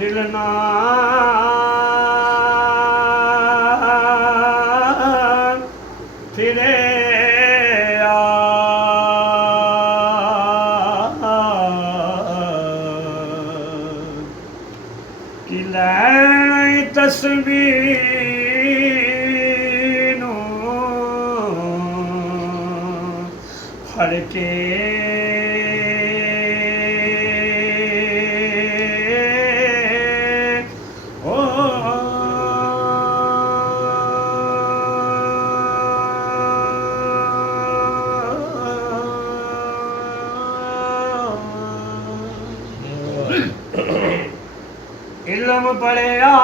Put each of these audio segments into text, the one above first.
दिल ना फिरे कि लै तस्वीर फड़ के इल्म पढ़िया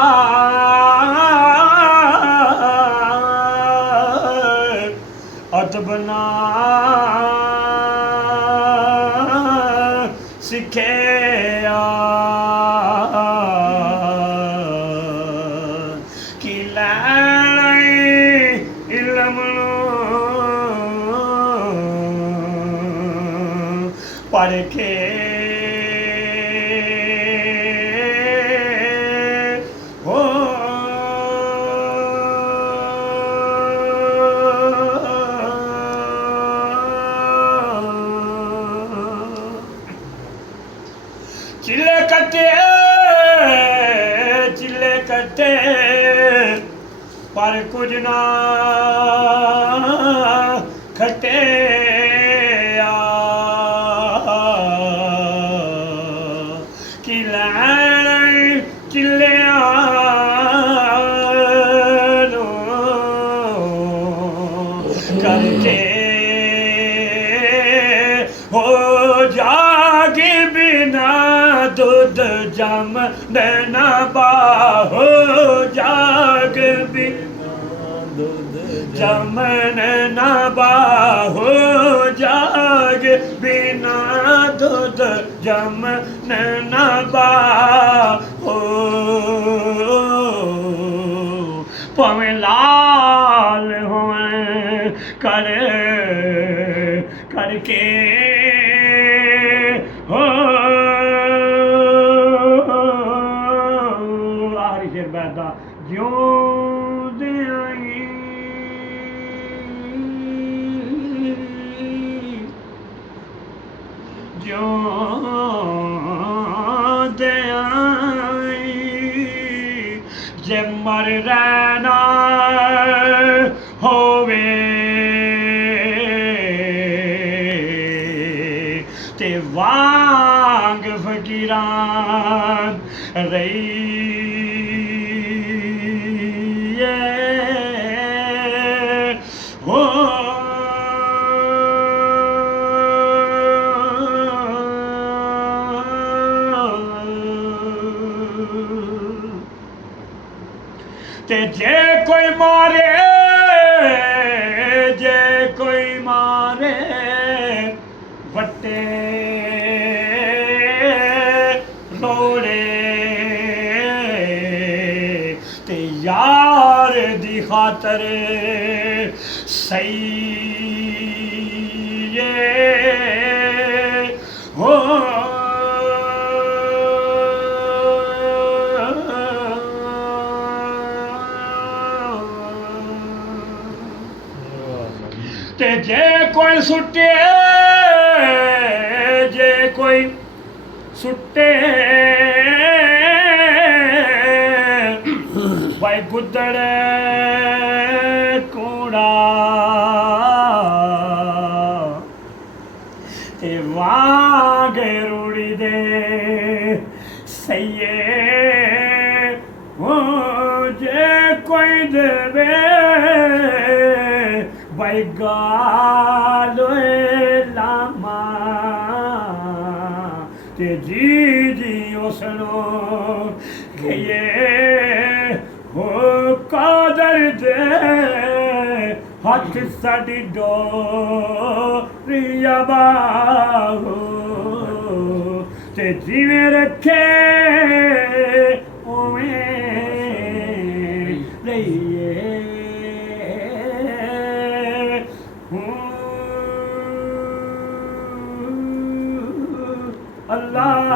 अदब ना सिखिया कि लैना इल्म पढ़ के चिल्ले कटे पर कुछ ना खटे कि लैन चिल्लिया करके हो जागे बिना दूध जम देना बाहो जाग बिना दूध जमन ना बाहो जाग बिना दूध जमन ना बाहो पवे लाल होए करके हो आखिरी शेर बैठा ज्यों दे आई ज्यों दे आई जे मर रहना होवे ते वांग फकीरान रही हो ते जे कोई मारे वट्टे रोड़े ते यार दी खातर सही हो ते जे कोई सुटे भाई गुदड़ कूड़ा ते वाग रूड़ी दे सही हो जे कोई देवे भाई गाल लामा ते जी उसनो कि ये हो कादर दे हाथ साड़ी डोरिया बाहो ते जीवे रखे ओवें रहिए अल्लाह